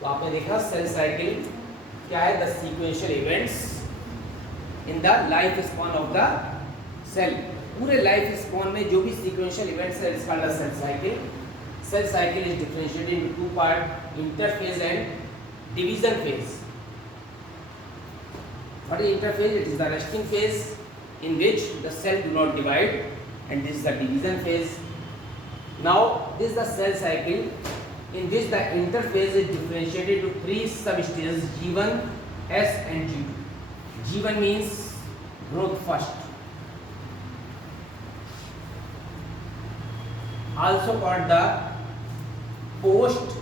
तो आपने देखा सेल साइकिल क्या है, the sequential events in the life span of the cell. पूरे लाइफ स्पॉन में जो भी सीक्वेंशियल इवेंट्स है, it's called the cell cycle. Cell cycle is differentiated in two part, interphase and division phase. What is interphase? It is the resting phase in which the cell do not divide, and this is the division phase. Now this is the cell cycle in which the interphase is differentiated to three substages, G1, S and G2. G1 means growth first, also called the post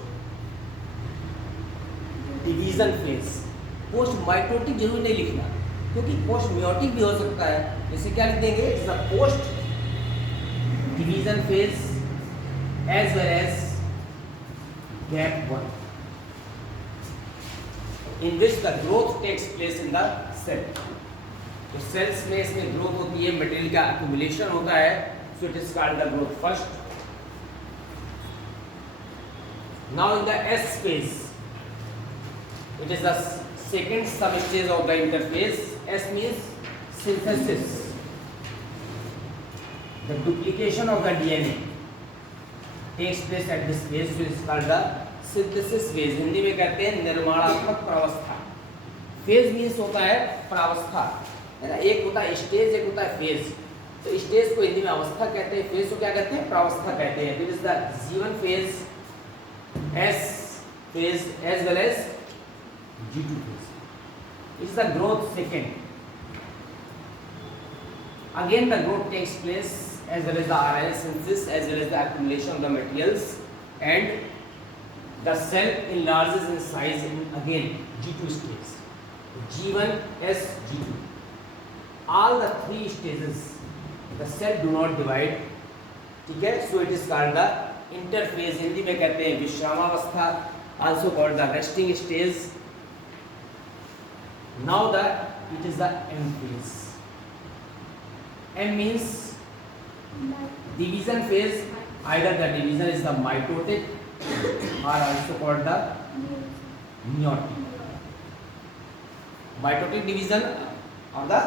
division phase. Post mitotic जरूर नहीं लिखना, क्योंकि post meiotic भी हो सकता है। इसे क्या लिख देंगे, it's the post division phase as well as gap one, in which the growth takes place in the cell. तो सेल्स में इसमें ग्रोथ होती है, मटेरियल का एक्यूमुलेशन होता है, so it is called the growth first. Now in the S phase, it is the second substage of the interphase. S means synthesis, the duplication of the DNA takes place at this phase, which is called the synthesis phase. Hindi में कहते हैं निर्माणात्मक प्रावस्था। Phase means होता है प्रावस्था, है ना, एक होता है स्टेज, एक होता है फेज। तो स्टेज को हिंदी में अवस्था कहते हैं, फेज को क्या कहते हैं, प्रावस्था कहते हैं। This is the G1 phase, S phase as well as G2 phase. It is the growth second. Again the growth takes place as well as the RNA synthesis, as well as the accumulation of the materials, and the cell enlarges in size in again G2 stage. G1, S, G2. All the three stages the cell do not divide, ठीक है, so it is called the interphase. Hindi में कहते हैं विश्रामावस्था, also called the resting stage. Now it is the M phase. M means division phase. Either the division is the mitotic or also called the meiotic. Mitotic division और the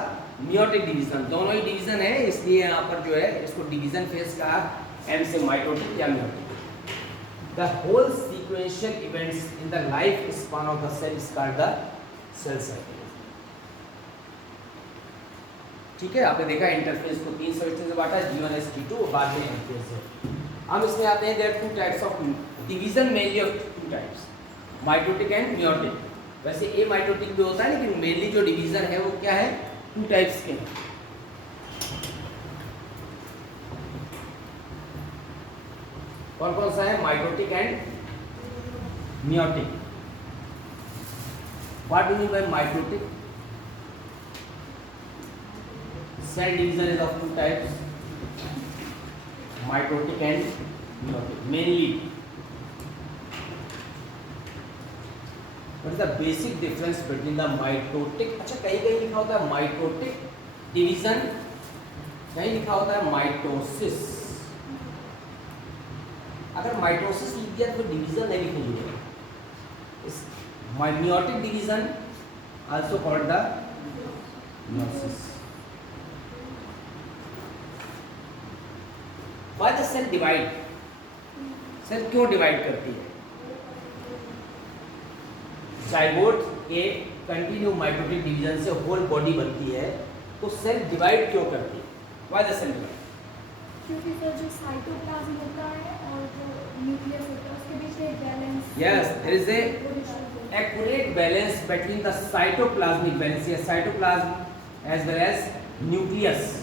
meiotic division, दोनों ही division है, इसलिए यहाँ पर जो है इसको division phase का M से mitotic या meiotic. The whole sequential events in the life span of the cell is called the cell cycle. ठीक है, आपने देखा इंटरफेस को तीन सबस्टेज से बांटा, G1, S, G2, बाद में इंटरफेस है। हम इसमें आते हैं, there two types of division, mainly of two types, mitotic and meiotic. वैसे ए माइटोटिक भी होता है, लेकिन मेनली जो डिवीजन है वो क्या है, टू टाइप्स के हैं। कौन कौन सा है, mitotic and meiotic. What do you mean by mitotic? Cell division is of two types, mitotic and meiotic. Mainly, what is the basic difference between the mitotic? अच्छा, कहीं कहीं लिखा होता है mitotic division, कहीं लिखा होता है mitosis। अगर mitosis लिख दिया तो division नहीं लिखेंगे। इस meiotic division also called the meiosis. Why the cell divide? Cell क्यों डिवाइड करती है? जाइगोट के कंटिन्यू माइटोटिक डिवीजन से होल बॉडी बनती है, तो सेल डिवाइड क्यों करती है? Why the cell divide? क्योंकि सर जो साइटोप्लाज्म होता है और जो न्यूक्लियस होता है उसके बीच में एक balance, Yes, there is a accurate balance between the cytoplasmic balance, या cytoplasm as well as nucleus,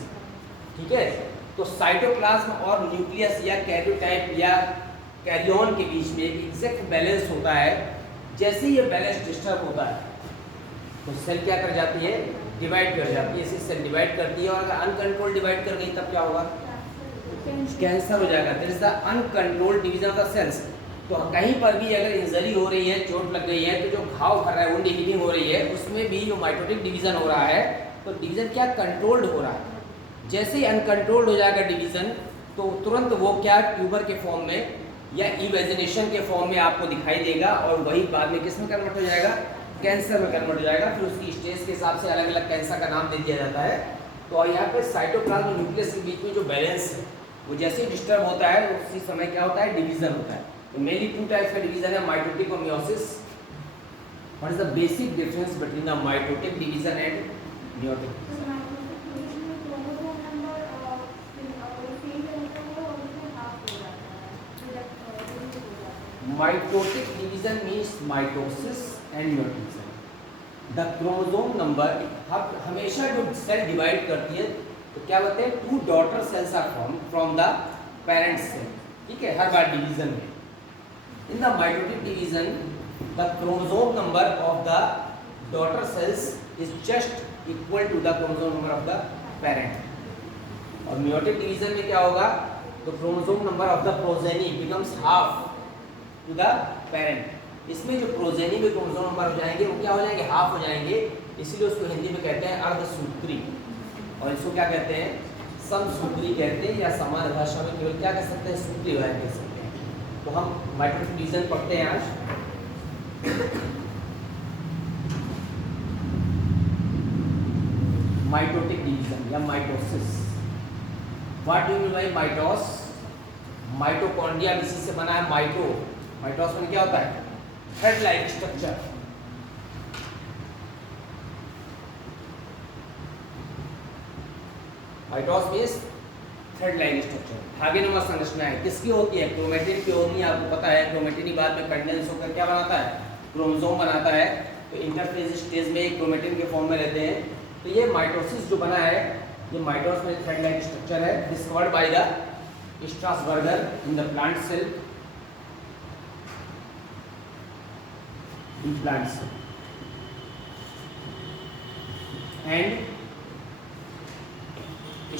ठीक है। तो साइटोप्लाज्म और न्यूक्लियस या कैरियोटाइप या कैरियन के बीच में एक एग्जैक्ट बैलेंस होता है। जैसे ये बैलेंस डिस्टर्ब होता है तो सेल क्या कर जाती है, डिवाइड कर जाती है। इसे सेल डिवाइड करती है, और अगर अनकंट्रोल डिवाइड कर गई तब क्या होगा, कैंसर हो जाएगा। That is the uncontrolled division of the cells. तो कहीं पर भी अगर इंजरी हो रही है, चोट लग गई है, तो जो घाव भर रहा है, वुंड हीलिंग हो रही है, उसमें भी जो माइटोटिक डिवीजन हो रहा है, तो डिवीजन क्या कंट्रोल्ड हो रहा है। जैसे ही अनकंट्रोल्ड हो जाएगा डिवीजन, तो तुरंत वो क्या ट्यूबर के फॉर्म में या इवेजिनेशन के फॉर्म में आपको दिखाई देगा और वही बाद में किस में कन्वर्ट हो जाएगा, कैंसर में कन्वर्ट हो जाएगा। फिर उसकी स्टेज के हिसाब से अलग अलग कैंसर का नाम दे दिया जाता है। तो यहाँ पे साइटोप्लाज्म और न्यूक्लियस के बीच में जो बैलेंस है वो जैसे ही डिस्टर्ब होता है उसी समय क्या होता है, डिवीजन होता है। तो मेनली 2 टाइप्स का डिवीजन है, माइटोटिक और meiosis. What is the basic difference between the mitotic division and meiotic? Mitotic division means mitosis and mutation. The chromosome number हमेशा जो सेल डिवाइड करती है तो क्या बोलते हैं, 2 daughter cells are form from the parent cell, ठीक है, हर बार डिवीजन में। In the mitotic division the chromosome number of the daughter cells is just equal to the chromosome number of the parent. और मियोटिक डिवीजन में क्या होगा, तो chromosome number of the progeny becomes half to the parent. इसमें जो progeny में chromosome number हो जाएंगे वो क्या हो जाएंगे, हाफ हो जाएंगे, इसीलिए उसको हिंदी में कहते हैं अर्धसूत्री, और इसको क्या कहते हैं, समसूत्री कहते हैं, या सामान्य भाषा में केवल क्या कह सकते हैं, सूत्री वायर कह सकते हैं। तो हम माइटोटिक डिवीजन पढ़ते हैं आज। माइटोटिक डिवीजन या mitosis. What do you mean by mitos? Mitochondria इसी से बना है। माइटोस में क्या होता है, thread like structure. Mitos means thread like structure, धागे नुमा संरचना है। किसकी होती है, क्रोमेटिन की होती है, आपको पता है। क्रोमेटिन ही बाद में कंडेंस होकर क्या बनाता है, क्रोमोसोम बनाता है। तो इंटरफेज स्टेज में क्रोमेटिन के फॉर्म में रहते हैं। तो ये माइटोसिस जो बना है, ये माइटोस में थ्रेड लाइक स्ट्रक्चर है, discovered by the Strasburger in the plant cell. Plants and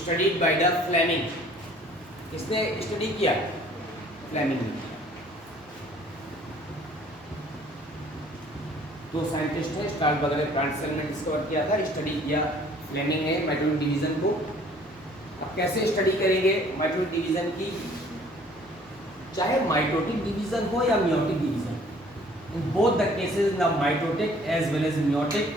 studied by the Fleming। किसने स्टडी किया, फ्लेमिंग ने। दो साइंटिस्ट हैं, स्ट्रासबर्गर ने प्लांट सेल में डिस्कवर किया था, स्टडी किया फ्लेमिंग ने माइटोटिक डिवीजन को। अब कैसे स्टडी करेंगे माइटोटिक डिवीजन की, चाहे माइटोटिक डिवीजन हो या meiotic division. In both the cases, in the mitotic as well as meiotic,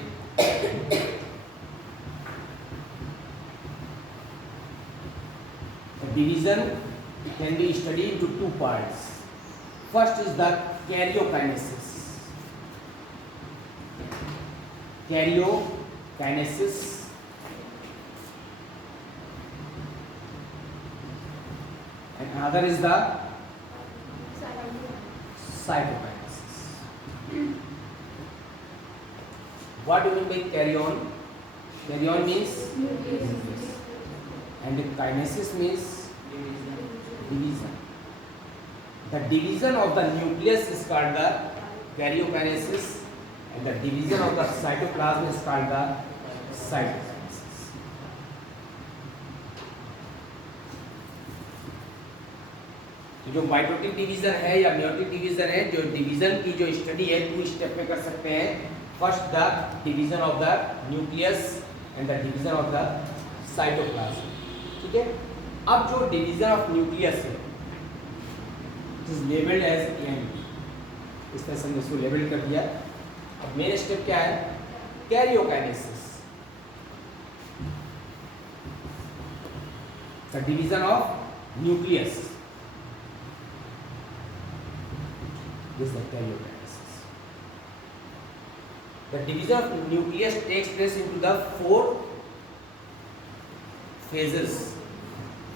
the division can be studied into 2 parts. First is the karyokinesis. Karyokinesis and another is the cytokinesis. What do you mean by karyon? Karyon means nucleus, and kinesis means division. The division of the nucleus is called the karyokinesis, and the division of the cytoplasm is called the cytokinesis. जो mitotic division है या meiotic division है, जो division की जो study है 2 step में कर सकते हैं। First the division of the nucleus and the division of the cytoplasm, ठीक है। अब जो डिवीजन ऑफ न्यूक्लियस है it is labelled as N, इस तरह से हमने इसको लेबल कर दिया। अब मेन स्टेप क्या है, karyokinesis, the division of nucleus. This is the karyokinesis. The division of nucleus takes place into the 4 phases.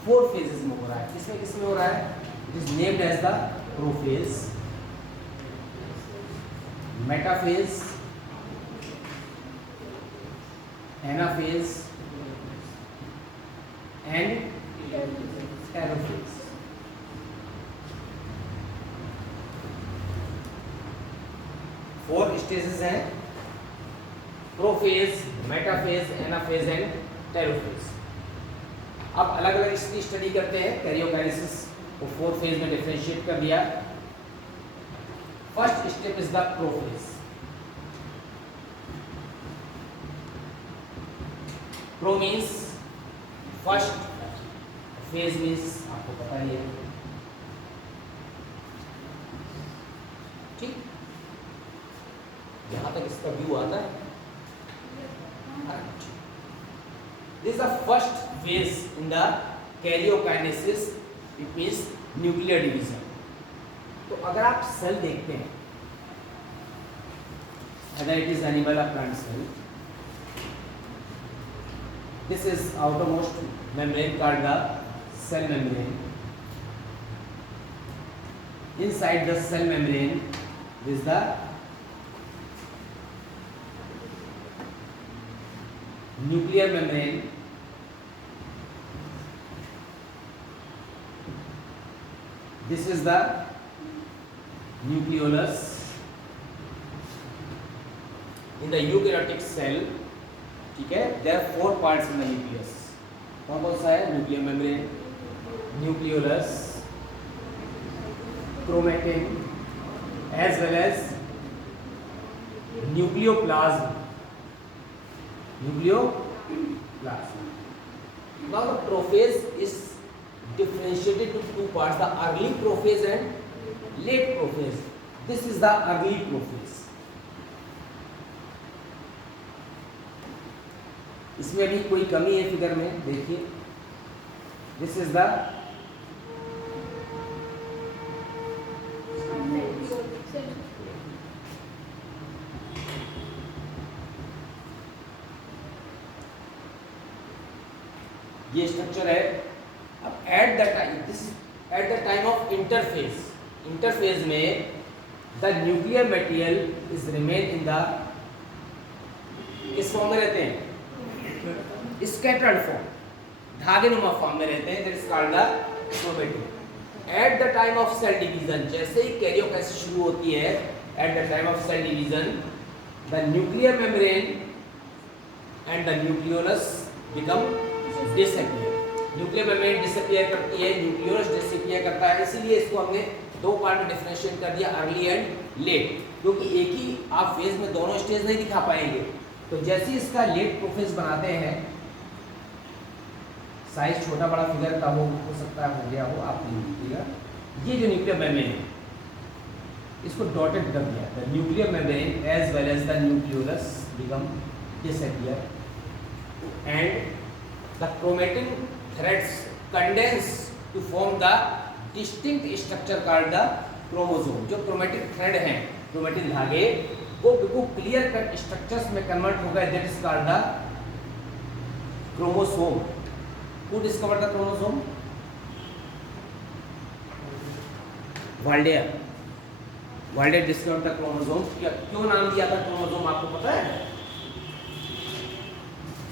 4 phases में हो रहा है। किसमें किसमें हो रहा है? It is named as the prophase, metaphase, anaphase and telophase. 4 stages हैं, prophase, metaphase, anaphase and telophase. अब अलग अलग इसकी स्टडी करते हैं। कैरियोकाइनेसिस को 4 फेज में डिफरेंशिएट कर दिया। First step is the prophase. Pro means first, phase means आपको पता ही है यहाँ तक इसका व्यू आता है। This is the first phase in the karyokinesis, it means nuclear division. तो अगर आप सेल देखते हैं, whether it is animal or plant cell, this is outermost membrane called the cell membrane. Inside the cell membrane is the nuclear membrane. This is the nucleolus. In the eukaryotic cell, ठीक है, there are 4 parts in the nucleus. कौन कौन सा है? Nuclear membrane, nucleolus, chromatin, as well as nucleoplasm. Nucleoplasm. Now the prophase is differentiated to 2 parts: the early prophase and late prophase. This is the early prophase. इसमें भी कोई कमी है figure में, देखिए। दिस इज द ये structure है। अब at the time of interphase में the nuclear material is remain in the, किस फॉर्म में रहते हैं? स्कैटर्ड फॉर्म, धागेनुमा फॉर्म में रहते हैं। That is called the chromatin. At the time of cell division, जैसे ही कैरियोकाइनेसिस शुरू होती है, at the time of cell division the nuclear membrane and the nucleolus become disappear. Nuclear membrane disappear करती है, न्यूक्लियोलस डिसअपियर करता है। इसीलिए इसको हमने 2 पार्ट में डिफरेंशिएट कर दिया, अर्ली एंड लेट, क्योंकि एक ही आप फेज में दोनों स्टेज नहीं दिखा पाएंगे। तो जैसे ही इसका लेट प्रोफेज बनाते हैं, साइज छोटा बड़ा फिगर का हो सकता है, हो गया हो, आप लिखिएगा। ये जो न्यूक्लियर मेम्ब्रेन है, इसको डॉटेड कर दिया। The nuclear membrane as well as the nucleolus become disappear and the chromatin threads condense to form the distinct structure called the chromosome. जो क्रोमेटिन थ्रेड हैं, क्रोमेटिन धागे, वो बिल्कुल क्लियर कट स्ट्रक्चर्स में कन्वर्ट हो गए। That is called the chromosome. Who discovered the chromosome? Waldeyer. Waldeyer discovered the chromosome. क्यों नाम दिया था क्रोमोसोम, आपको पता है?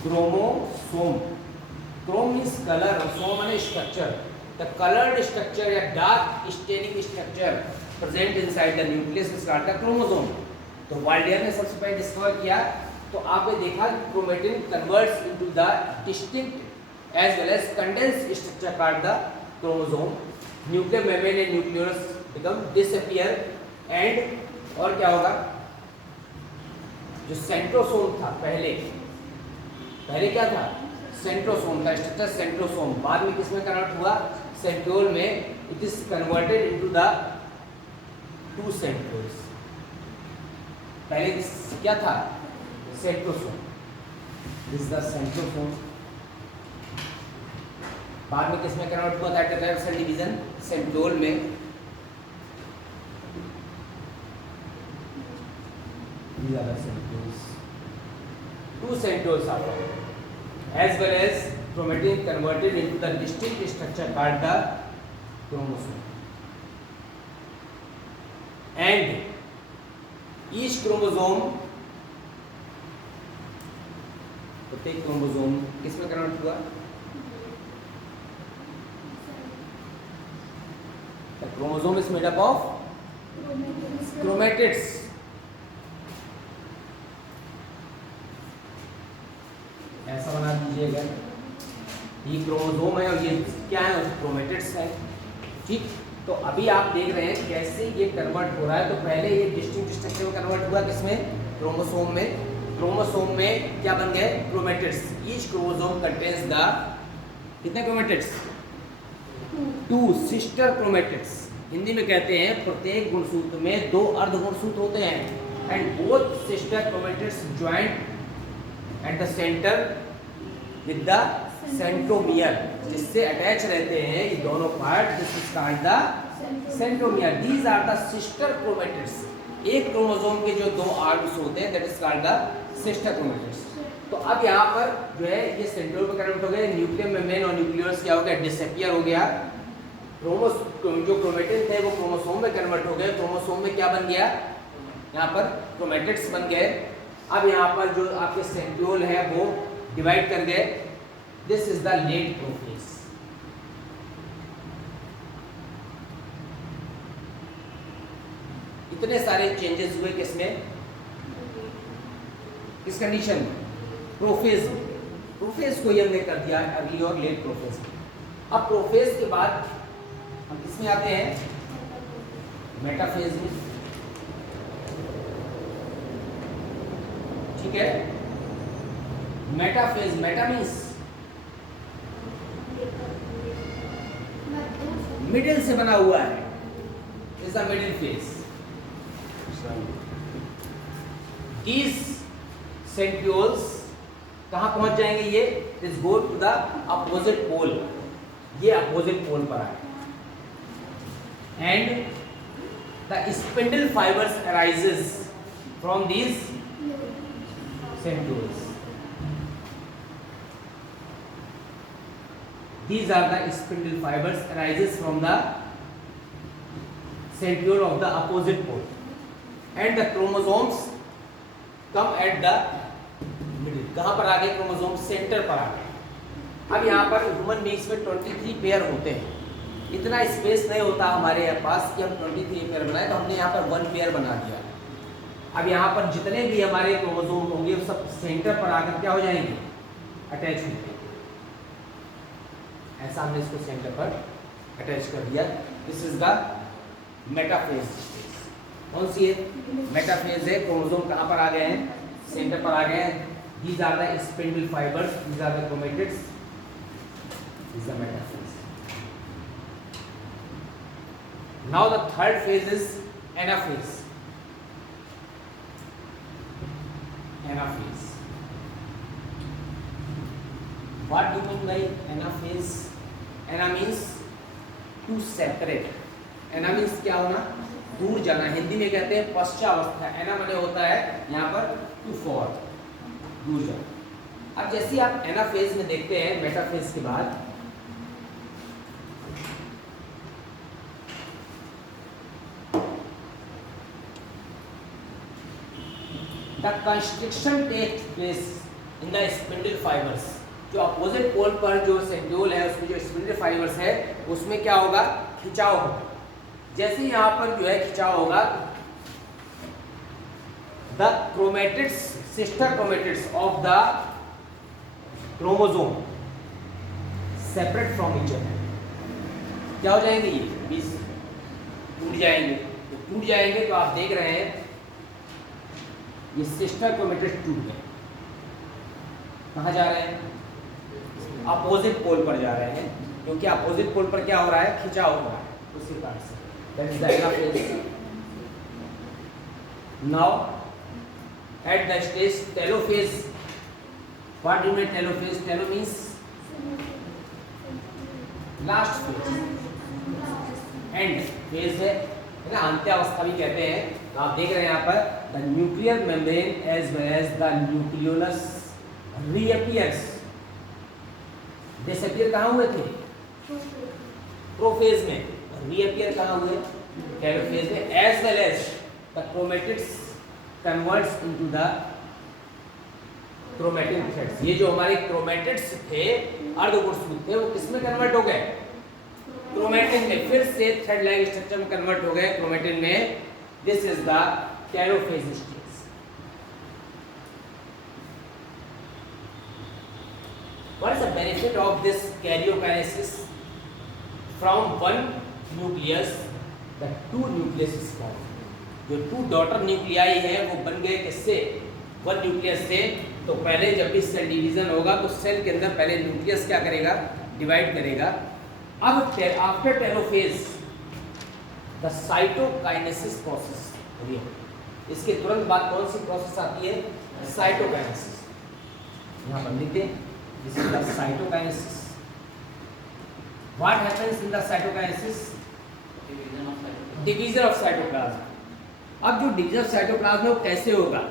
क्रोमोसोम, क्रोम मीन्स कलर, सोम माने स्ट्रक्चर। द कलर्ड स्ट्रक्चर या dark staining structure present inside the nucleus is called the chromosome. तो वाल्डेयर ने सबसे पहले डिस्कवर किया। तो आपने देखा chromatin converts into the distinct as well as condensed structure called the chromosome. Nuclear membrane and nucleolus become disappear and और क्या होगा? जो सेंट्रोसोम था पहले क्या था? सेंट्रोसोम था स्ट्रक्चर, सेंट्रोसोम। बाद में किसमें कन्वर्ट हुआ? सेंट्रोल में। It is converted into the 2 centrioles. पहले क्या था? Centrosome. This is the centrosome. बाद में किसमें कन्वर्ट हुआ था? At the time of cell division, centriole में। These are the centroles. 2 centroles are formed, as well as chromatin converted into the distinct structure called the chromosome. And each chromosome, प्रत्येक chromosome किसमें convert हुआ? The chromosome is made up of chromatids. ऐसा बना दीजिएगा। ये chromosome है और ये क्या है? क्रोमेटिड्स है। ठीक, तो अभी आप देख रहे हैं कैसे ये कन्वर्ट हो रहा है। तो पहले ये डिस्टिंक्ट स्ट्रक्चर में कन्वर्ट हुआ, किसमें? क्रोमोसोम में। क्रोमोसोम में क्या बन गए? Chromatids. Each chromosome contains the कितने क्रोमेटिड्स? 2 sister chromatids. हिंदी में कहते हैं प्रत्येक गुणसूत्र में 2 अर्ध गुणसूत्र होते हैं, and both sister chromatids joint at the centre with the centromere, जिससे अटैच रहते हैं ये दोनों part, this is called the centromere. These are the sister chromatids. एक क्रोमोसोम के जो दो आर्म्स होते हैं that is called the sister chromatids. तो अब यहाँ पर जो है ये सेंट्रोल में कन्वर्ट हो गए, न्यूक्लियर मेम्ब्रेन और न्यूक्लियस क्या हो गया, डिसअपियर हो गया। जो क्रोमेटिन थे वो क्रोमोसोम में कन्वर्ट हो गए, क्रोमोसोम में क्या बन गया, यहाँ पर क्रोमेटिड्स बन गए। अब यहाँ पर जो आपके सेंट्रियोल है वो डिवाइड कर गए। This is the late prophase. इतने सारे चेंजेस हुए किसमें, किस कंडीशन में, प्रोफेज। प्रोफेज को हमने कर दिया अर्ली और लेट प्रोफेज। अब प्रोफेज के बाद हम किसमें आते हैं, मेटाफेज में। ठीक है, मेटाफेज, मेटा मीन्स मिडिल से बना हुआ है, is the middle phase. These centrioles कहाँ पहुंच जाएंगे, ये is go to the opposite pole, ये अपोजिट पोल पर आए। And the spindle fibres arises from these centrioles. These are the spindle fibers arises from the centriole of the opposite pole, and the chromosomes come at the middle. कहाँ पर आ गए chromosome, centre पर आ गए। अब यहाँ पर ह्यूमन बींग्स में 23 पेयर होते हैं। इतना स्पेस नहीं होता हमारे पास कि हम 23 पेयर बनाए, तो हमने यहाँ पर 1 पेयर बना दिया। अब यहाँ पर जितने भी हमारे क्रोमोसोम होंगे वो सब सेंटर पर आकर क्या हो जाएंगे, अटैच हो जाएंगे। ऐसा हमने इसको सेंटर पर अटैच कर दिया। This is the metaphase. कौन सी है, मेटाफेज है। क्रोमोसोम कहाँ पर आ गए हैं, सेंटर पर आ गए हैं। These are the spindle fibres, these are the chromatids, this is the metaphase. Now the third phase is anaphase. Anaphase. What do you mean by anaphase? Ana means to separate. Ana means क्या होना, दूर जाना। हिंदी में कहते हैं पश्चावस्था। एना माने होता है यहाँ पर टू फॉर, दूर जाना। अब जैसे आप एनाफेज में देखते हैं, मेटाफेज के बाद The constriction takes place in the spindle fibers. जो अपोजिट पोल पर जो सेंट्रियोल है उसमें जो स्पिंडल फाइबर्स है उसमें क्या होगा, खिंचाव होगा। जैसे यहाँ पर जो है खिंचाव होगा, the chromatids, sister chromatids of the chromosome separate from each other. क्या हो जाएंगे, ये बीच टूट जाएंगे। तो टूट जाएंगे तो आप देख रहे हैं ये सिस्टर क्रोमेटिड्स टूट गए। कहाँ जा रहे हैं, अपोजिट पोल पर जा रहे हैं, क्योंकि अपोजिट पोल पर क्या हो रहा है, खिंचाव हो रहा है उसी कारण से। That is the anaphase. Now at the stage telophase. What do mean telophase? Telo means last phase, end phase है ना, अंत्यावस्था भी कहते हैं। तो आप देख रहे हैं यहाँ पर the nuclear membrane as well as the nucleolus reappears. Disappear कहाँ हुए थे, प्रोफेज में। रीअपियर कहाँ हुए, टेलोफेज में। As well as the chromatids converts into the chromatin threads. ये जो हमारे क्रोमेटिड्स थे, अर्धगुणसूत्र थे, वो किसमें कन्वर्ट हो गए, क्रोमेटिन में। फिर से थ्रेड लाइक स्ट्रक्चर में कन्वर्ट हो गए क्रोमेटिन में। This is the telophase stage. What is the benefit of this karyokinesis? From one nucleus the two nucleus is formed. जो टू डॉटर न्यूक्लियाई है वो बन गए किससे, वन न्यूक्लियस से। तो पहले जब भी सेल डिवीजन होगा तो सेल के अंदर पहले न्यूक्लियस क्या करेगा, डिवाइड करेगा। अब after telophase the cytokinesis process. इसके तुरंत बाद कौन सी प्रोसेस आती है? साइटोकाइनेसिस। यहाँ पर लिख दें, this is the cytokinesis. What happens in the cytokinesis? Division of cytoplasm. अब जो डिवीजन ऑफ साइटोप्लाज्म है वो कैसे होगा?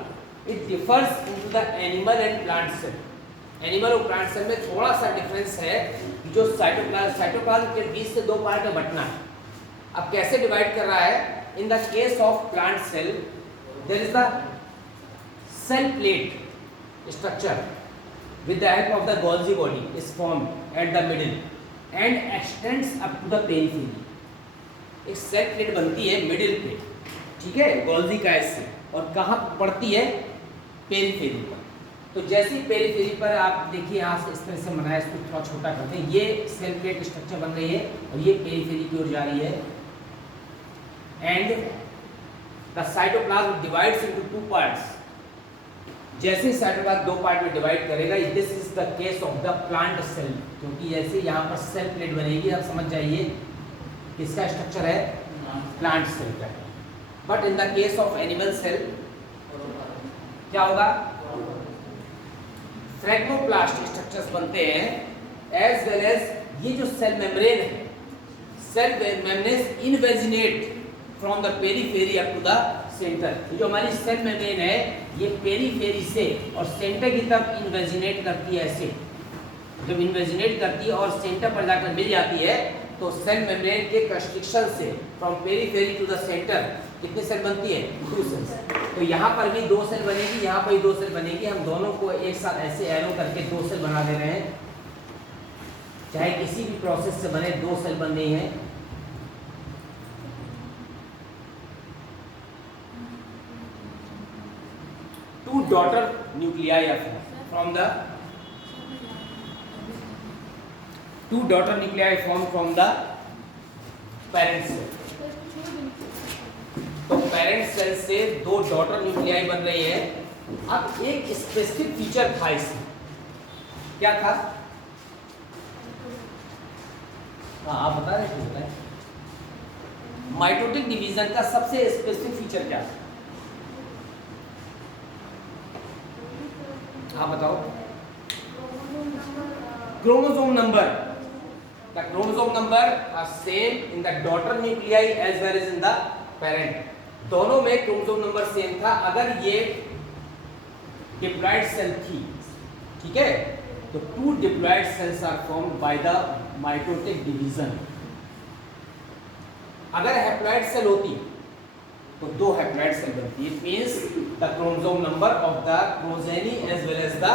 It differs into the animal and plant cell. Animal और प्लांट सेल में थोड़ा सा डिफरेंस है, जो साइटोप्लाज्म के बीच से दो पार्ट में बंटना है। अब कैसे डिवाइड कर रहा है? In the case of plant cell there is the cell plate structure with the help of the Golgi body is formed at the middle and extends up to the periphery. एक cell plate बनती है, middle plate, ठीक है, Golgi का इससे, और कहाँ पड़ती है? पेरीफेरी पर। तो जैसे ही पेरीफेरी पर आप देखिए, यहाँ से इस तरह से बनाया, इसको थोड़ा छोटा करते हैं, ये सेल प्लेट स्ट्रक्चर बन रही है और ये पेरीफेरी की ओर जा रही है। And the cytoplasm divides into two parts. जैसे साइटोप्लाज्म दो पार्ट में डिवाइड करेगा, this is the case of the plant cell, क्योंकि जैसे यहाँ पर सेल प्लेट बनेगी, आप समझ जाइए किसका स्ट्रक्चर है? प्लांट सेल का। But in the case of animal cell क्या होगा? फ्रैग्मोप्लास्ट स्ट्रक्चर्स बनते हैं, एज वेल एज ये जो सेल मेम्ब्रेन है, cell membrane invaginate from the periphery up to the centre. जो हमारी सेल मेम्ब्रेन है, ये पेरीफेरी से और सेंटर की तरफ इन्वेजिनेट करती है। ऐसे जब इन्वेजिनेट करती है और सेंटर पर जाकर मिल जाती है, तो सेल मेम्ब्रेन के कंस्ट्रिक्शन से from periphery to the centre कितनी सेल बनती है? 2 सेल्स। तो यहाँ पर भी 2 सेल बनेगी, यहाँ पर भी 2 सेल बनेगी। हम दोनों को एक साथ ऐसे एरो करके 2 सेल बना दे रहे हैं। चाहे किसी भी प्रोसेस से बने, 2 सेल बन रही हैं। Two daughter nuclei are formed from the parent cell. तो पेरेंट सेल से 2 डॉटर न्यूक्लियाई बन रही है। अब एक स्पेसिफिक फीचर था इसमें, क्या था? हाँ, आप बता रहे थे। माइटोटिक डिवीजन का सबसे स्पेसिफिक फीचर क्या था? आप बताओ। Chromosome number. The chromosome number are same in the daughter nuclei as well as in the parent. दोनों में क्रोमोसोम नंबर सेम था। अगर ये डिप्लॉइड सेल थी, ठीक है, तो 2 diploid cells are formed by the mitotic division. अगर हैप्लॉइड सेल होती तो 2 हैप्लॉइड सेल बनती। It means the chromosome number of the progeny as well as the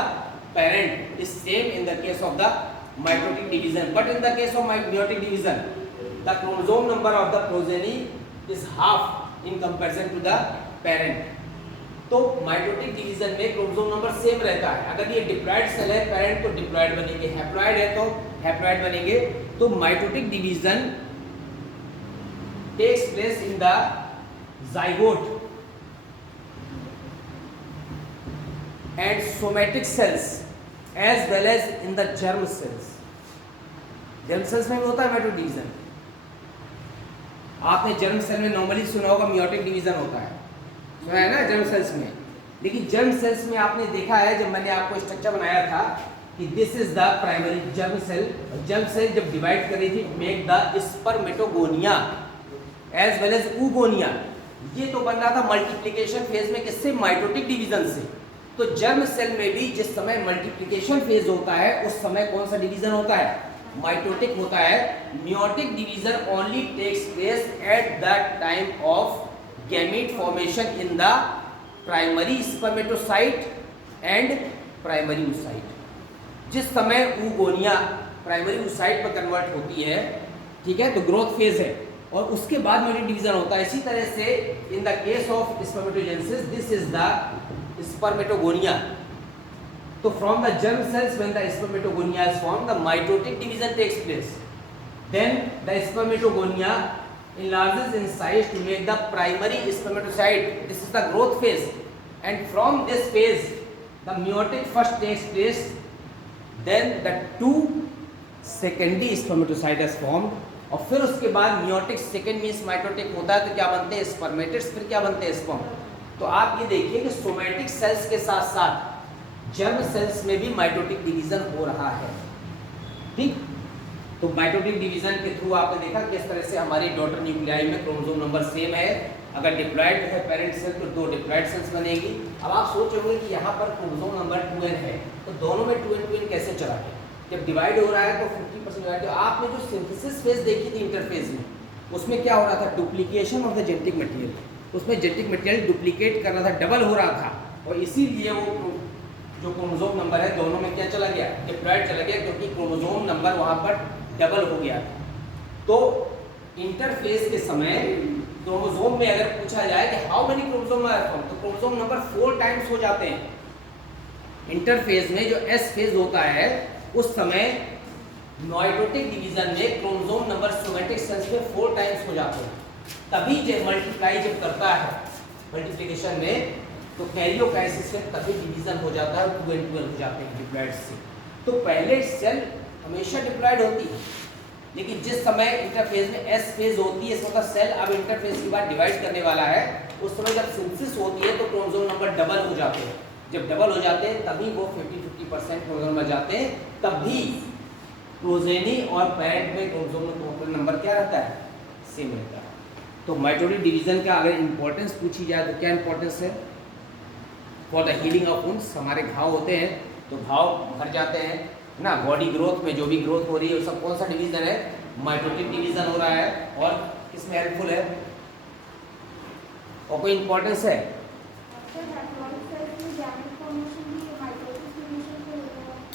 parent is same in the case of the mitotic division, but in the case of meiotic division the chromosome number of the progeny is half in comparison to the parent. तो mitotic division में chromosome number same रहता है। अगर ये diploid cell है parent, तो diploid बनेंगे, haploid है तो हैप्लॉइड बनेंगे। तो mitotic division takes place in the zygote and somatic cells as well as in the germ cells. germ cells में भी होता है माइटोटिक डिवीजन। आपने germ cell में नॉर्मली सुना होगा meiotic डिवीजन होता है, सुना है ना germ cells में। लेकिन germ cells में आपने देखा है, जब मैंने आपको स्ट्रक्चर बनाया था कि this is the primary germ cell, germ cell जब डिवाइड कर रही थी make the spermatogonia as well as oogonia। ये तो बन रहा था मल्टीप्लिकेशन फेज में, किससे? माइटोटिक डिवीजन से। तो जर्म सेल में भी जिस समय मल्टीप्लिकेशन फेज होता है, उस समय कौन सा डिवीजन होता है? माइटोटिक होता है। Meiotic division only takes place at the time of gamete formation in the primary spermatocyte and primary oocyte। जिस समय oogonia प्राइमरी oocyte पर कन्वर्ट होती है, ठीक है, तो ग्रोथ फेज है, और उसके बाद मियोटिक डिवीजन होता है। इसी तरह से in the case of spermatogenesis this is the spermatogonia. So from the germ cells, when the spermatogonia is formed, the mitotic division takes place. Then the spermatogonia enlarges in size to make the primary spermatocyte. This is the growth phase, and from this phase the meiotic first takes place. Then the 2 secondary spermatocyte is formed, और फिर उसके बाद meiotic second means mitotic होता है, तो क्या बनते हैं? spermatids। फिर क्या बनते हैं? sperm। तो आप ये देखिए कि सोमैटिक सेल्स के साथ साथ जर्म सेल्स में भी माइटोटिक डिवीजन हो रहा है। ठीक, तो माइटोटिक डिवीजन के थ्रू आपने देखा किस तरह से हमारी डॉटर न्यूक्लियाई में क्रोमोसोम नंबर सेम है। अगर डिप्लॉयड है पेरेंट सेल तो 2 डिप्लॉयड सेल्स बनेगी। अब आप सोच रहे होंगे कि यहाँ पर क्रोमोसोम नंबर 2n है तो दोनों में 2n 2n कैसे चला गया? जब डिवाइड हो रहा है तो 50% डिवाइड। तो आपने जो सिंथेसिस फेज देखी थी इंटरफेज में, उसमें क्या हो रहा था? Duplication of the genetic material. उसमें जेनेटिक मटेरियल डुप्लीकेट कर रहा था, डबल हो रहा था, और इसीलिए वो जो क्रोमोसोम नंबर है दोनों में क्या चला गया? डिप्लॉयड चला गया, क्योंकि क्रोमोसोम नंबर वहाँ पर डबल हो गया था। तो इंटरफेज के समय क्रोमोसोम में अगर पूछा जाए कि how many chromosome are form, तो क्रोमोसोम नंबर 4 टाइम्स हो जाते हैं। इंटरफेज में जो एस फेज होता है उस समय माइटोटिक डिवीजन में क्रोमोसोम नंबर सोमैटिक सेल्स में 4 टाइम्स हो जाते हैं। तभी जब मल्टीप्लाई जब करता है मल्टीप्लिकेशन में तो कैरियोकाइनेसिस में तभी डिवीजन हो जाता है, 2n 2n हो जाते हैं डिप्लॉयड से। तो पहले सेल हमेशा डिप्लॉयड होती है, लेकिन जिस समय इंटरफेज में एस फेज होती है, इसका मतलब सेल अब इंटरफेज के बाद डिवाइड करने वाला है, उस समय जब सिंथेसिस होती है तो क्रोमोसोम नंबर डबल हो जाते हैं। जब डबल हो जाते हैं तभी वो 50-50% क्रोमोसोम में जाते हैं, तभी प्रोजेनी और पेरेंट में क्रोमोसोम नंबर क्या रहता है? सेम रहता है। तो माइटोटिक डिवीजन का अगर इंपॉर्टेंस पूछी जाए तो क्या इंपॉर्टेंस है? For the healing of wounds, हमारे घाव होते हैं तो घाव भर जाते हैं ना, बॉडी ग्रोथ में जो भी ग्रोथ हो रही है उसका कौन सा डिवीजन है? माइटोटिक डिवीजन हो रहा है। और किसमें हेल्पफुल है? और कोई इंपॉर्टेंस है?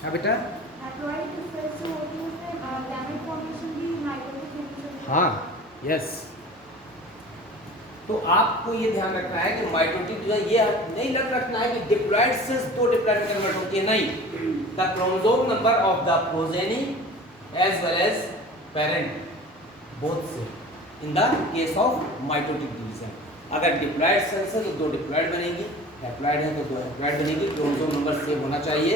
हाँ बेटा, हाँ यस। तो आपको ये ध्यान रखना है कि माइटोटिक जो है ये नहीं लग रखना है कि डिप्लॉयड सेल्स 2 डिप्लॉयड में कन्वर्ट होती है, नहीं। The chromosome number of the progeny as well as parent both से in the case of mitotic division. अगर डिप्लॉयड सेल्स है तो 2 डिप्लॉयड बनेगी, हैप्लॉयड है तो 2 हैप्लॉयड बनेगी। क्रोमोसोम नंबर सेम होना चाहिए।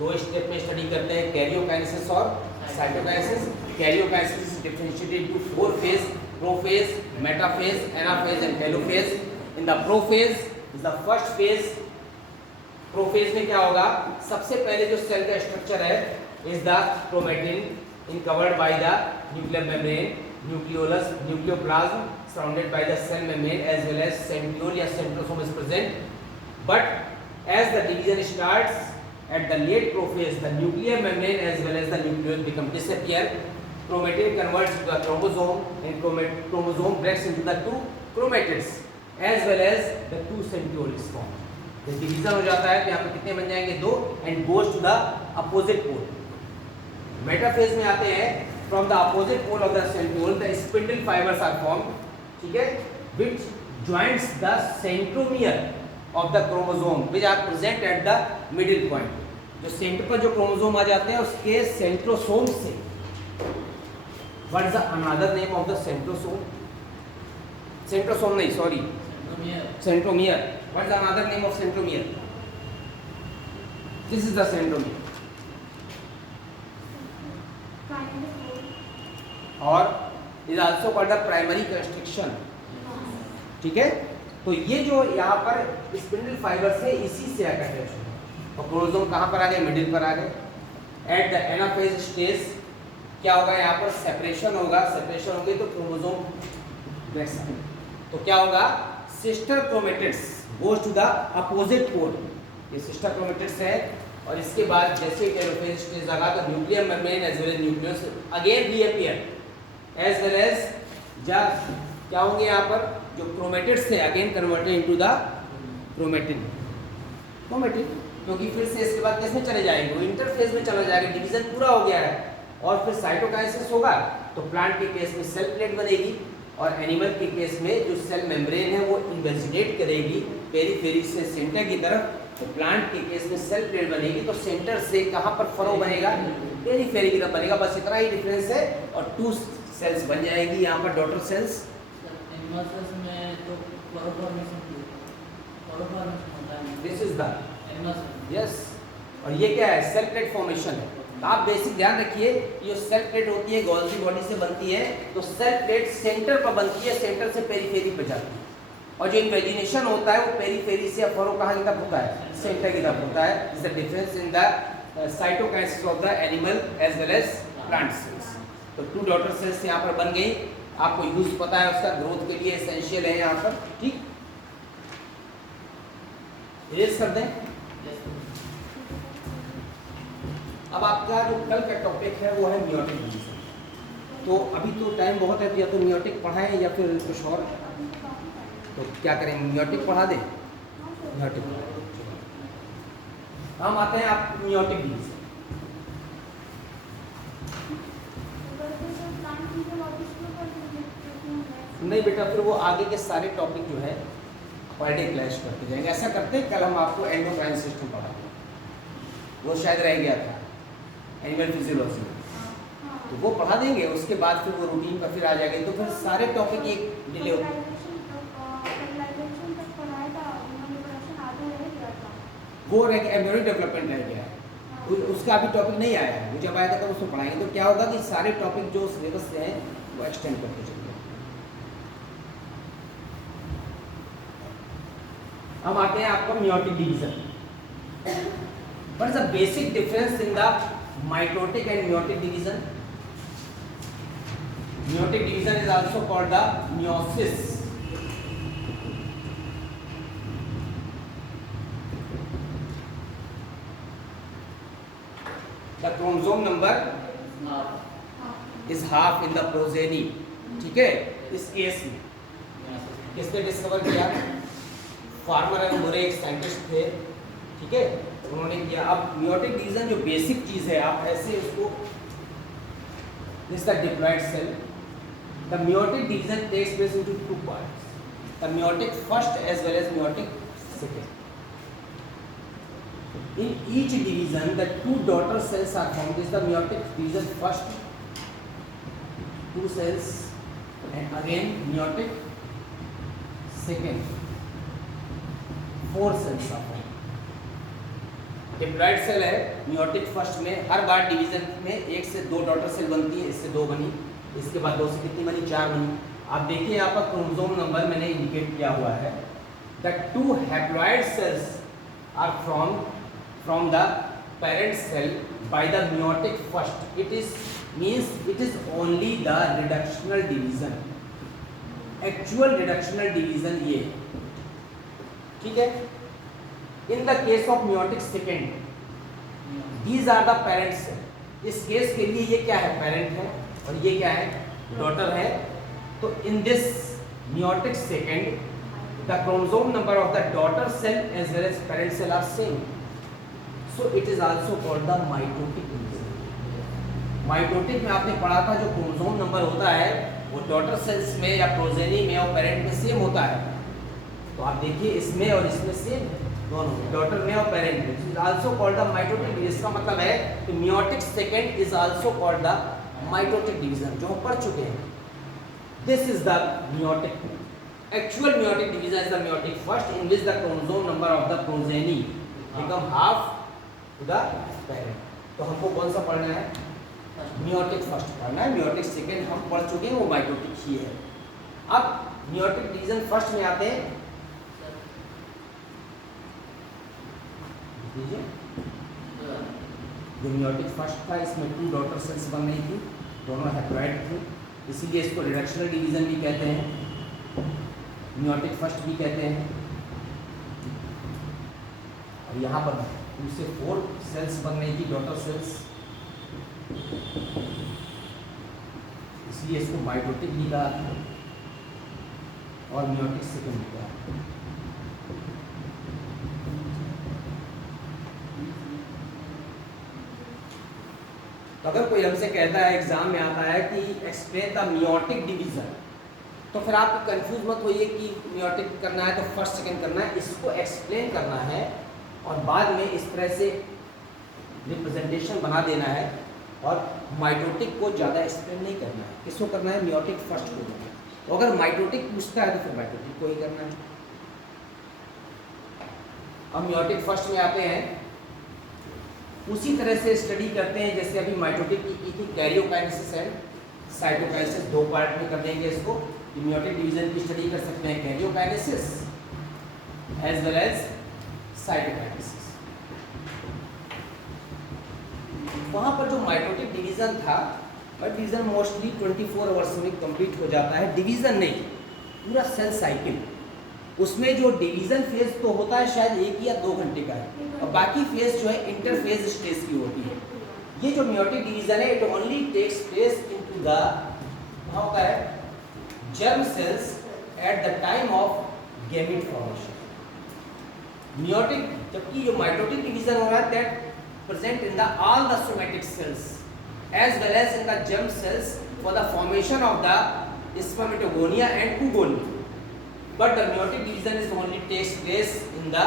2 स्टेप में स्टडी करते हैं, कैरियोकाइनेसिस और cytokinesis. Karyokinesis differentiated into 4 phase: prophase, metaphase, anaphase and telophase. In the prophase is the first phase. Prophase में क्या होगा? सबसे पहले जो सेल का स्ट्रक्चर है is the chromatin in covered by the nuclear membrane, nucleolus, nucleoplasm surrounded by the cell membrane as well as centriole या centrosome is present. But as the division starts at the late prophase, the nuclear membrane as well as the nucleus become disappear. Chromatin converts to the chromosome and chromosome breaks into the 2 chromatids as well as the 2 centrioles form. जब division हो जाता है तो यहाँ पे कितने बन जाएंगे? 2 and goes to the opposite pole. Metaphase में आते हैं, from the opposite pole of the centriole the spindle fibers are formed. ठीक है, which joins the centromere of the chromosome which are present at the middle point. जो centre पर जो chromosome आ जाते हैं उसके सेंट्रोसोम से, what is the another name of the centrosome? Centrosome नहीं, sorry, centromere. What is the another name of centromere? This is the centromere. और is also called the primary constriction. ठीक है, तो ये जो यहाँ पर स्पिंडल फाइबर से इसी से अटैच है और क्रोमोसोम कहाँ पर आ गए? मिडिल पर आ गए। एट द एनाफेज स्टेज क्या होगा? यहाँ पर सेपरेशन होगा। सेपरेशन होगी तो क्रोमोसोम ब्रेक्स आएंगे। तो क्या होगा? Sister chromatids goes to the opposite pole. ये सिस्टर क्रोमेटिड्स है और इसके बाद जैसे टेलोफेज स्टेज आएगा तो nuclear membrane as well as nucleus again reappear as well as जब क्या होंगे यहाँ पर जो क्रोमेटिड्स थे again converted into the chromatin, क्योंकि फिर से इसके बाद किस में चले जाएंगे? वो इंटरफेज में चला जाएगा। डिवीजन पूरा हो गया है और फिर साइटोकाइनेसिस होगा तो प्लांट के केस में सेल प्लेट बनेगी और एनिमल के केस में जो सेल मेम्ब्रेन है वो इन्वेस्टिगेट करेगी पेरीफेरी से सेंटर की तरफ। तो प्लांट के केस में सेल प्लेट बनेगी तो सेंटर से कहाँ पर फरो बनेगा? पेरीफेरी की तरफ बनेगा। बस इतना ही डिफरेंस है और 2 सेल्स बन जाएगी यहाँ पर daughter cells. This is the yes. और ये क्या है? सेल प्लेट फॉर्मेशन है। तो आप बेसिक ध्यान रखिए, ये सेल प्लेट होती है गोल्गी बॉडी से बनती है, तो सेल प्लेट सेंटर पर बनती है, सेंटर से पेरीफेरी पर जाती है। और जो इन्वेजिनेशन होता है वो पेरीफेरी से फरो कहाँ की तरफ होता है, सेंटर की तरफ होता है। Is the difference in the cytokinesis of the animal as well as plant cells. तो 2 डॉटर सेल्स यहाँ पर बन गई, आपको यूज पता है उसका, ग्रोथ के लिए एसेंशियल है यहाँ पर। ठीक, इरेज कर दें। अब आपका जो कल का टॉपिक है वो है मियोटिक डिवीजन। तो अभी तो टाइम बहुत है, या तो मियोटिक पढ़ाएं या फिर कुछ और, तो क्या करें, मियोटिक पढ़ा दें? मियोटिक हम आते हैं आप मियोटिक डिवीजन। नहीं बेटा, फिर वो आगे के सारे टॉपिक जो है पर डे क्लैश करते जाएंगे। ऐसा करते हैं, कल हम आपको एंडोक्राइन सिस्टम पढ़ाते हैं, वो शायद रह गया था एनिमल फिजियोलॉजी, तो वो पढ़ा देंगे। उसके बाद फिर वो रूटीन पर फिर आ जाएंगे, तो फिर सारे टॉपिक एक डिले होते हैं। वो रह गया, एम्ब्रियोनिक डेवलपमेंट रह गया है, उसका अभी टॉपिक नहीं आया है, वो जब आएगा तब उसको पढ़ाएंगे। तो क्या होगा कि सारे टॉपिक जो सिलेबस से हैं वो एक्सटेंड करते चलेंगे। हम आते हैं आपका meiotic division. What is the basic difference in the mitotic and meiotic division? Meiotic division is also called the meiosis. The chromosome number is half in the progeny. ठीक है, इस केस में किसने डिस्कवर किया? फार्मर एंड मोरे एक scientist थे, ठीक है, उन्होंने किया। अब मियोटिक डिवीजन जो बेसिक चीज है, आप ऐसे उसको, this the diploid cell. The meiotic division takes place into 2 parts, the meiotic first as well as meiotic second. In each division, the 2 daughter cells are formed. This is the meiotic division first, 2 cells, and again meiotic second, 4 cells are formed. Diploid cell है, meiotic first में हर बार division में 1 से 2 daughter cell बनती है, इससे 2 बनी, इसके बाद 2 से कितनी बनी? 4 बनी। आप देखिए यहाँ पर क्रोमोसोम नंबर मैंने इंडिकेट किया हुआ है। The 2 haploid cells are from the parent cell by the meiotic first. It is means it is only the reductional division, actual reductional division ये, ठीक है। In the case of meiotic second, these are the parent cell. इस case के लिए ये क्या है? Parent है, और ये क्या है? डॉटर है। तो in this meiotic second, the chromosome number of the daughter cell as well as parent cell are same, so it is also called the mitotic division. Mitotic में आपने पढ़ा था, जो क्रोमोसोम नंबर होता है वो डॉटर सेल्स में या प्रोजेनी में और पेरेंट में सेम होता है। तो आप देखिए इसमें और इसमें सेम, दोनों डॉटर में और पेरेंट में। Is also called the mitotic division. इसका मतलब है कि meiotic second is also called the mitotic division, जो हम पढ़ चुके हैं। This is the meiotic, actual meiotic division is the meiotic first, in which the chromosome number of the progeny become half to the parent. तो हमको कौन सा पढ़ना है? meiotic first पढ़ना है, meiotic second हम पढ़ चुके हैं, वो माइटोटिक ही है। अब meiotic division फर्स्ट में आते हैं, जो meiotic फर्स्ट था इसमें 2 डॉटर सेल्स बन रही थी, दोनों हैप्लॉइड थे, इसीलिए इसको रिडक्शनल डिवीजन भी कहते हैं, meiotic फर्स्ट भी कहते हैं। और यहाँ पर 2 से 4 सेल्स बन रही थी, डॉटर सेल्स, इसलिए इसको माइटोटिक भी कहा था और meiotic सेकेंड भी कहा। तो अगर कोई हमसे कहता है, एग्जाम में आता है कि एक्सप्लेन द meiotic डिवीजन, तो फिर आप कंफ्यूज मत होइए कि meiotic करना है तो फर्स्ट सेकंड करना है, इसको एक्सप्लेन करना है और बाद में इस तरह से रिप्रेजेंटेशन बना देना है। और माइटोटिक को ज़्यादा एक्सप्लेन नहीं करना है, किसको करना है? meiotic फर्स्ट को करना है। तो अगर माइटोटिक पूछता है तो फिर माइटोटिक को ही करना है। अब meiotic फर्स्ट में आते हैं, उसी तरह से स्टडी करते हैं जैसे अभी माइटोटिक की थी, कैरियोकाइनेसिस एंड साइटोकाइनेसिस, 2 पार्ट में कर देंगे इसको। मेयोटिक डिवीजन की स्टडी कर सकते हैं karyokinesis as well as cytokinesis. वहाँ पर जो माइटोटिक डिवीजन था, वह डिवीजन मोस्टली 24 आवर्स में कंप्लीट हो जाता है। डिवीजन नहीं, पूरा सेल साइकिल, उसमें जो डिवीजन फेज तो होता है शायद 1 या 2 घंटे का है, और बाकी फेज जो है इंटरफेज स्टेज की होती है। ये जो मेयोटिक डिवीजन है, it only takes place into the, कहाँ होता है, germ cells at the time of gamete formation. Meiotic, जबकि जो माइटोटिक डिवीजन हो रहा है that present in the all the somatic cells as well as in the germ cells for the formation of the spermatogonia and oogonia, but the meiotic division is only takes place in the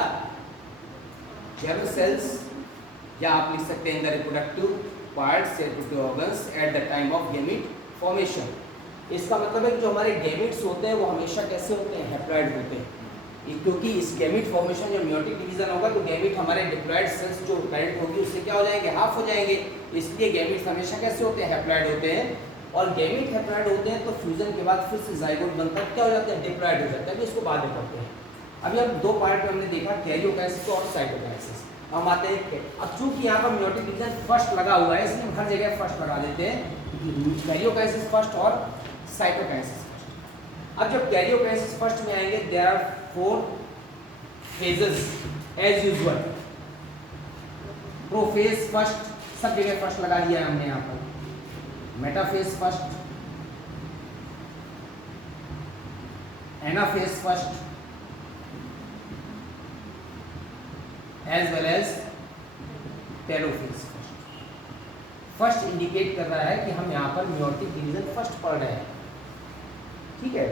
germ cells, या आप लिख सकते हैं in the reproductive parts reproductive organs at the time of gamete formation। इसका मतलब है कि जो हमारे गैमेट्स होते हैं वो हमेशा कैसे होते हैं, हैप्लॉइड होते हैं, क्योंकि इस गैमेट फॉर्मेशन जब मेयोटिक डिवीजन होगा तो गैमेट हमारे डिप्लॉइड सेल्स जो पैरेंट होगी उससे क्या हो जाएंगे, हाफ हो जाएंगे। इसलिए गैमेट्स हमेशा कैसे होते हैं, हैप्लॉइड होते हैं, और गैमेट हैप्लॉइड होते हैं तो फ्यूजन के बाद फिर से जाइगोट बनकर क्या हो जाते हैं, डिप्लॉइड हो जाता है। इसको बाद में पढ़ते हैं। अभी हम 2 पार्ट में हमने देखा, कैरियोकाइनेसिस और साइटोकाइनेसिस। हम आते हैं, अब चूंकि यहाँ पर मेयोटिक डिवीजन फर्स्ट लगा हुआ है इसलिए हम हर जगह फर्स्ट लगा देते हैं, कैरियोकाइनेसिस फर्स्ट और साइटोकाइनेसिस फर्स्ट। अब जब कैरियोकाइनेसिस फर्स्ट में आएंगे, there are 4 phases as usual। Prophase first, सब जगह फर्स्ट लगा दिया है हमने यहाँ पर। Metaphase first, anaphase first, as well as telophase first. First indicate कर रहा है कि हम यहाँ पर मेयोटिक डिवीजन फर्स्ट पढ़ रहे हैं, ठीक है।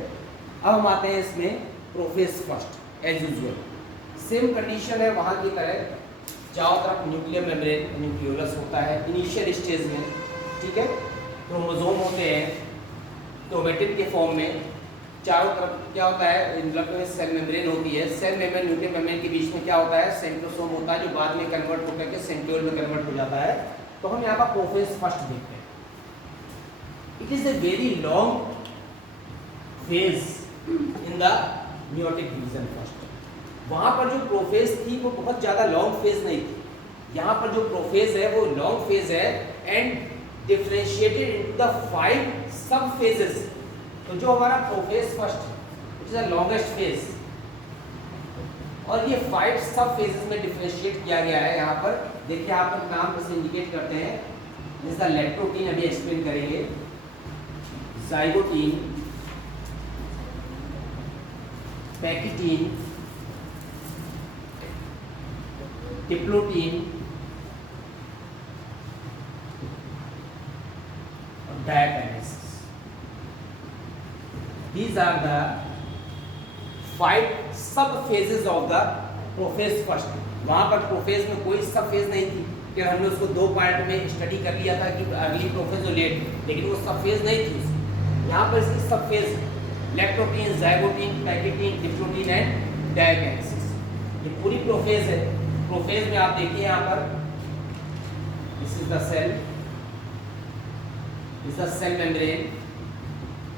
अब हम आते हैं इसमें prophase first as usual, same condition है वहाँ की तरह, चारों तरफ न्यूक्लियर मेम्ब्रेन न्यूक्लियोलस होता है इनिशियल स्टेज में, ठीक है। क्रोमोसोम होते हैं क्रोमेटिन के फॉर्म में, चारों तरफ क्या होता है, ब्लड में सेल मेम्ब्रेन होती है, सेल मेम्ब्रेन न्यूक्लियर मेम्ब्रेन के बीच में क्या होता है, सेंट्रोसोम होता है जो बाद में कन्वर्ट होकर के सेंट्रियोल में कन्वर्ट हो जाता है। तो हम यहाँ पर प्रोफेज फर्स्ट देखते हैं। It is a very long phase in the meiotic division first. वहाँ पर जो प्रोफेज थी वो बहुत ज़्यादा लॉन्ग फेज नहीं थी, यहाँ पर जो प्रोफेज है वो लॉन्ग फेज है एंड डिफरेंशिएटेड इनटू द 5 सब फेजेस। तो जो हमारा prophase first it is the longest phase, और ये 5 सब फेजेस में डिफरेंशिएट किया गया है। यहाँ पर देखिए, यहाँ पर नाम से इंडिकेट करते हैं, दिस द लैक्टोटीन, अभी एक्सप्लेन करेंगे, जाइगोटीन, पैकिटीन, डिप्लोटीन और डायकाइनेसिस। These are the 5 सब phases of the prophase first. वहाँ पर प्रोफेज में कोई सब फेज नहीं थी, फिर हमने उसको 2 पार्ट में स्टडी कर लिया था कि अर्ली प्रोफेज और लेट, लेकिन वो सब फेज नहीं थी उसकी। यहाँ पर इसकी सब phase leptotene, zygotene, pachytene, diplotene and diakinesis, ये पूरी प्रोफेज है। प्रोफेज में आप देखिए यहाँ पर, this is the cell, this the cell membrane,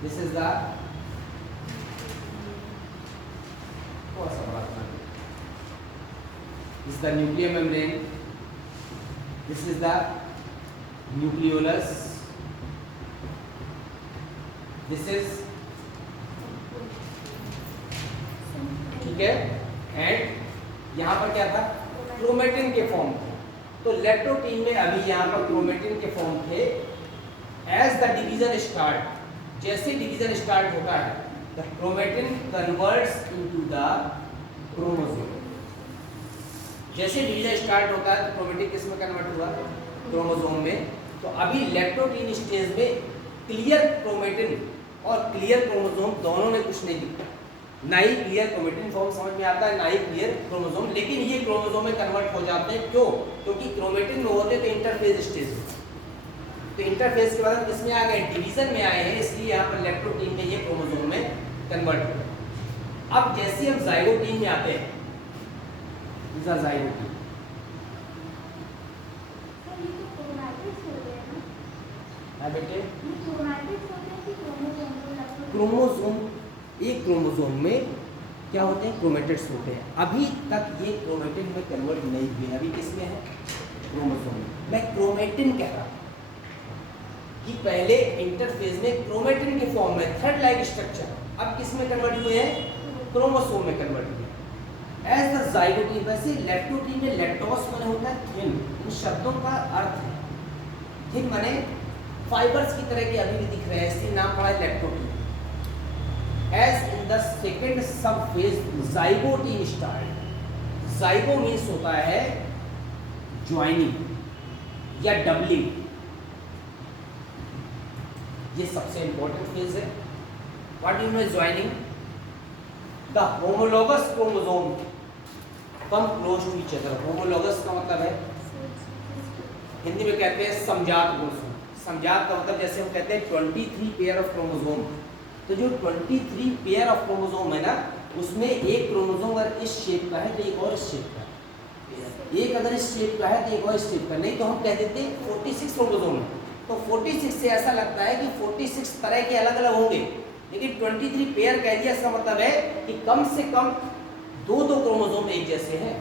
this is the, this is the nuclear membrane, this is the nucleolus, this is, ठीक है, एंड यहाँ पर क्या था, क्रोमेटिन के फॉर्म थे। तो लैक्टोटीन में अभी यहाँ पर क्रोमेटिन के फॉर्म थे। एज द डिवीजन स्टार्ट, जैसे डिवीजन स्टार्ट होता है, the chromatin converts into the chromosome. जैसे डिवीजन स्टार्ट होता है तो क्रोमेटिन किस में कन्वर्ट हुआ, क्रोमोसोम में। तो अभी लैक्टोटीन स्टेज में क्लियर क्रोमेटिन और क्लियर क्रोमोसोम दोनों में कुछ नहीं दिखता, ना ही क्लियर क्रोमेटिन फॉर्म समझ में आता है, ना ही क्लियर क्रोमोसोम, लेकिन ये क्रोमोसोम में कन्वर्ट हो जाते हैं। क्यों? क्योंकि क्रोमेटिन में होते तो इंटरफेज स्टेज में, तो इंटरफेज के बाद किसमें आ गए, डिवीजन में आए हैं, इसलिए यहाँ पर लैक्टोटीन में ये क्रोमोसोम में कन्वर्ट हो। अब जैसे हम जाइगोटीन में आते हैं, जाइगोटीन, बेटे क्रोमोसोम में क्या होते हैं, क्रोमेटिड्स होते हैं। अभी तक ये क्रोमेटिन में कन्वर्ट नहीं हुए, अभी किसमें है, क्रोमोसोम में। मैं क्रोमेटिन कह रहा हूँ कि पहले इंटरफेज में क्रोमेटिन के फॉर्म में थ्रेड लाइक स्ट्रक्चर, अब किस में कन्वर्ट हुए हैं, क्रोमोसोम में कन्वर्ट हुए। एज द जाइगोटी, वैसे लैक्टोटीन में लैक्टोस माने होता है थिन, इन शब्दों का अर्थ है थिन माने फाइबर्स की तरह के अभी भी दिख रहे हैं, इसलिए नाम पड़ा है leptotene. As in the second sub phase zygotene start, zygo means होता है ज्वाइनिंग या डबलिंग, ये सबसे इंपॉर्टेंट फेज है। What do you know joining, the homologous chromosome come close to each other. Homologous का मतलब है, हिंदी में कहते हैं समजात क्रोमोसोम। समजात का मतलब जैसे हम कहते हैं 23 पेयर ऑफ क्रोमोसोम, तो जो 23 पेयर ऑफ क्रोमोसोम है ना, उसमें एक क्रोमोसोम अगर इस शेप का है तो एक और इस शेप का है, एक अगर इस शेप का है तो एक और इस शेप का, नहीं तो हम कह देते हैं 46 क्रोमोसोम है। तो 46 से ऐसा लगता है कि 46 तरह के अलग अलग होंगे, लेकिन 23 पेयर कह दिया, इसका मतलब है कि कम से कम दो क्रोमोसोम एक जैसे हैं।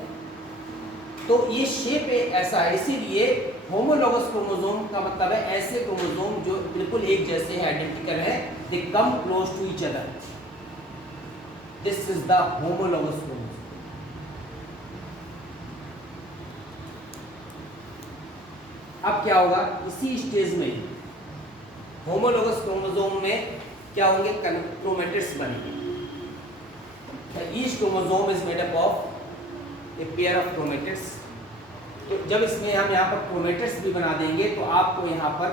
तो ये शेप ऐसा है, इसीलिए होमोलोगस क्रोमोसोम का मतलब है ऐसे क्रोमोसोम जो बिल्कुल एक जैसे हैं, आइडेंटिकल है, they come close to each other, this is the homologous chromosome. अब क्या होगा, इसी स्टेज में होमोलोगस क्रोमोसोम में क्या होंगे, क्रोमेटिड्स बनेंगे। Each chromosome is made up of a pair of chromatids. तो जब इसमें हम यहाँ पर क्रोमेटिड्स भी बना देंगे तो आपको यहाँ पर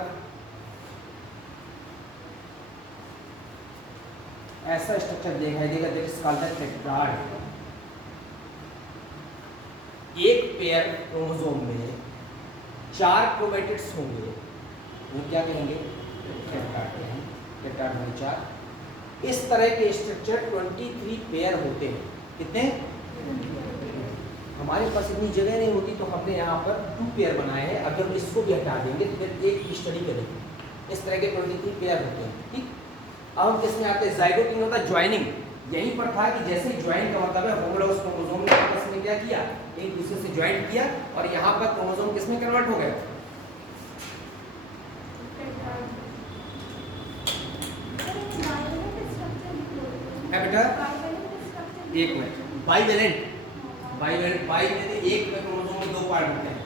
ऐसा स्ट्रक्चर दिखाई देगा, that is called the tetrad. एक पेयर क्रोमोसोम में 4 क्रोमेटिड्स होंगे, वो क्या कहेंगे, टेट्राड कहेंगे, टेट्राड में 4। इस तरह के स्ट्रक्चर 23 पेयर होते हैं। कितने, हमारे पास इतनी जगह नहीं होती तो हमने यहाँ पर 2 पेयर बनाए हैं। अगर इसको भी हटा देंगे तो फिर एक की स्टडी करेंगे। इस तरह के 23 पेयर होते हैं, ठीक। अब हम किसमें आते हैं, जाइगोटीन होता है ज्वाइनिंग। यहीं पर था कि जैसे ज्वाइन का मतलब है होमोलोगस क्रोमोसोम ने आपस में क्या किया, एक दूसरे से ज्वाइन किया, और यहाँ पर क्रोमोसोम किसमें कन्वर्ट हो गया, बेटा एक मिनट, बाइवेलेंट, बाई में एक क्रोमोसोम में 2 पार्ट होते हैं,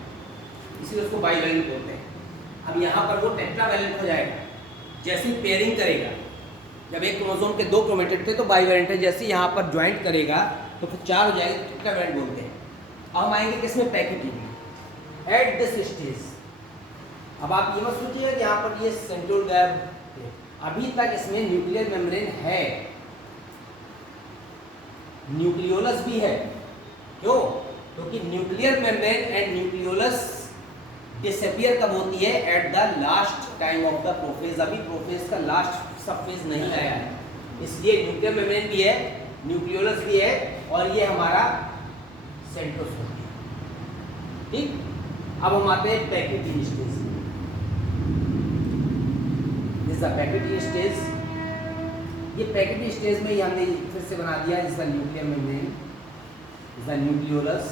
इसलिए उसको बाइवेलेंट बोलते हैं। अब यहाँ पर वो टेट्रावैलेंट हो जाएगा जैसे पेयरिंग करेगा। जब एक क्रोमोसोम के 2 क्रोमेटिड थे तो बाइवेलेंट है, जैसे यहाँ पर ज्वाइंट करेगा तो फिर 4 हो जाएगा, टेट्रावैलेंट बोलते हैं। अब हम आएंगे किसमें, पैकेटिंग में। एट दिस स्टेज, अब आप ये मत सोचिएगा कि यहाँ पर ये सेंट्रोल गैप, अभी तक इसमें न्यूक्लियर मेम्ब्रेन है, न्यूक्लियोलस भी है। क्यों, क्योंकि nuclear membrane and nucleolus disappear कब होती है, at the last time of the prophase. अभी प्रोफेज का लास्ट सब फेज नहीं आया है, इसलिए न्यूक्लियर मेम्ब्रेन भी है, न्यूक्लियोलस भी है, और ये हमारा सेंट्रोसोम है, ठीक। अब हम आते हैं packeting stage. This is the packeting stage. ये पैकेटिंग स्टेज में ही हमने फिर से बना दिया, is the nuclear membrane, is the nucleolus.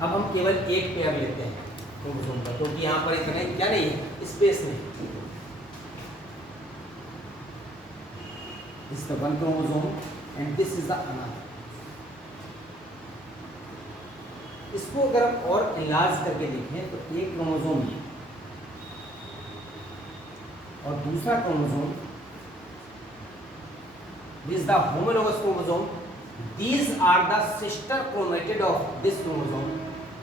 अब हम केवल एक पेयर लेते हैं क्रोमोसोम का, क्योंकि यहाँ पर इतने क्या नहीं है, स्पेस नहीं। This is the one chromosome and this is the another. इसको अगर हम और इलाज करके देखें तो एक क्रोमोसोम ये और दूसरा chromosome, this is the homologous chromosome, these are the sister chromatid of this chromosome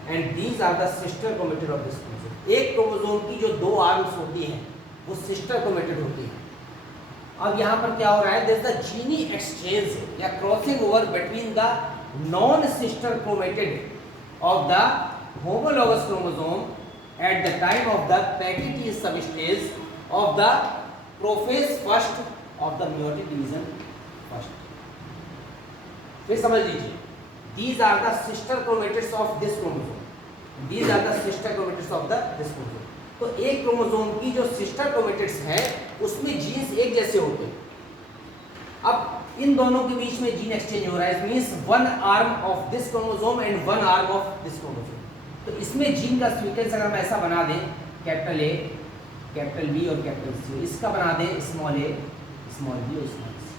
and these are the sister chromatid of this chromosome। एक क्रोमोसोम की जो 2 आर्म्स होती हैं वो सिस्टर क्रोमेटिड होती है। अब यहाँ पर क्या हो रहा है, there is the gene exchange या crossing over between the non sister chromatid of the homologous chromosome at the time of the Pachytene substage of the prophase first of the meiotic division first। फिर समझ लीजिए, these are the sister chromatids of this chromosome, these are the sister chromatids of the this chromosome। तो एक chromosome की जो sister chromatids हैं उसमें jeans एक जैसे होते हैं। अब इन दोनों के बीच में जीन एक्सचेंज हो रहा है, it means one arm of this chromosome and one arm of this chromosome. तो इसमें जीन का सीक्वेंस अगर हम ऐसा बना दें, कैपिटल ए, कैपिटल बी और कैपिटल सी, इसका बना दें स्मॉल ए, स्मॉल बी और स्मॉल सी।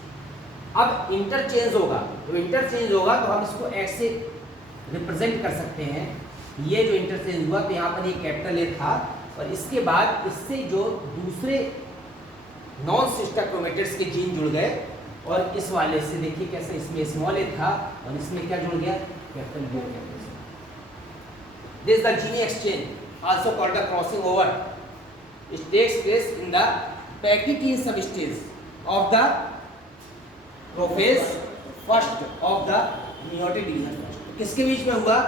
अब इंटरचेंज होगा, तो इंटरचेंज होगा तो हम इसको एक्स से रिप्रेजेंट कर सकते हैं। ये जो इंटरचेंज हुआ तो यहाँ पर ये कैपिटल ए था और इसके बाद इससे जो दूसरे नॉन सिस्टर क्रोमेटिड्स के जीन जुड़ गए और इस वाले से देखिए कैसे इसमें स्मॉल ए था और इसमें क्या जुड़ गया, कैपिटल बी और capital C. This is the gene exchange also called the crossing over. It takes place in the pachytene substage of the prophase first of the meiotic division first. किसके बीच में हुआ,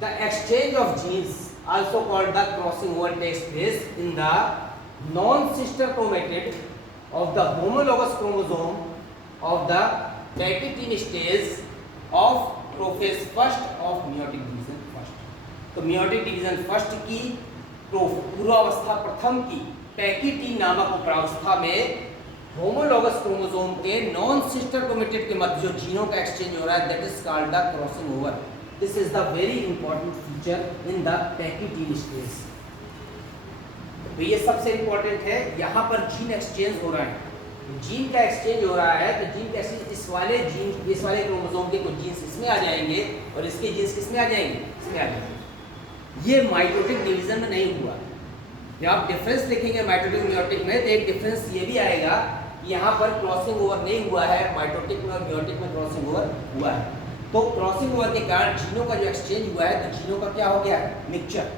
the exchange of genes also called the crossing over takes place in the non sister chromatid of the homologous chromosome of the pachytene stage of prophase first of meiotic division first। तो meiotic division first की पूर्वावस्था प्रथम की पैकिटीन नामक प्रावस्था में homologous chromosome के non sister chromatid के मध्य जो जीनों का एक्सचेंज हो रहा है, that is called the crossing over. This is the very important feature in the pachytene stage. तो ये सबसे इंपॉर्टेंट है, यहाँ पर जीन एक्सचेंज हो रहा है, जीन का एक्सचेंज हो रहा है। तो जीन का एक्सचेंज इस वाले क्रोमोसोम के कुछ जीन्स इसमें आ जाएंगे और इसके जीन्स किसमें आ जाएंगे, इसमें आ जाएंगे। ये माइटोटिक डिवीजन में नहीं हुआ। जब आप डिफरेंस लिखेंगे माइटोटिक मेयोटिक में तो एक डिफरेंस ये भी आएगा कि यहाँ पर क्रॉसिंग ओवर नहीं हुआ है, माइटोटिक में और मेयोटिक में क्रॉसिंग ओवर हुआ है। तो क्रॉसिंग ओवर के कारण जीनों का जो एक्सचेंज हुआ है तो जीनों का क्या हो गया, मिक्सचर।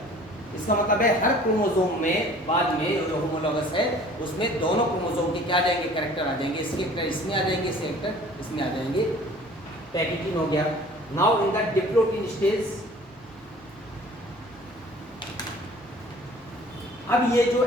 इसका मतलब है हर क्रोमोसोम में बाद में जो होमोलॉगस है उसमें दोनों क्रोमोसोम के क्या आ जाएंगे, कैरेक्टर आ जाएंगे। इसके कैरेक्टर इसमें आ जाएंगे, इसके कैरेक्टर इसमें आ जाएंगे। पैकिटीन हो गया। Now in the diplotene stage, अब ये जो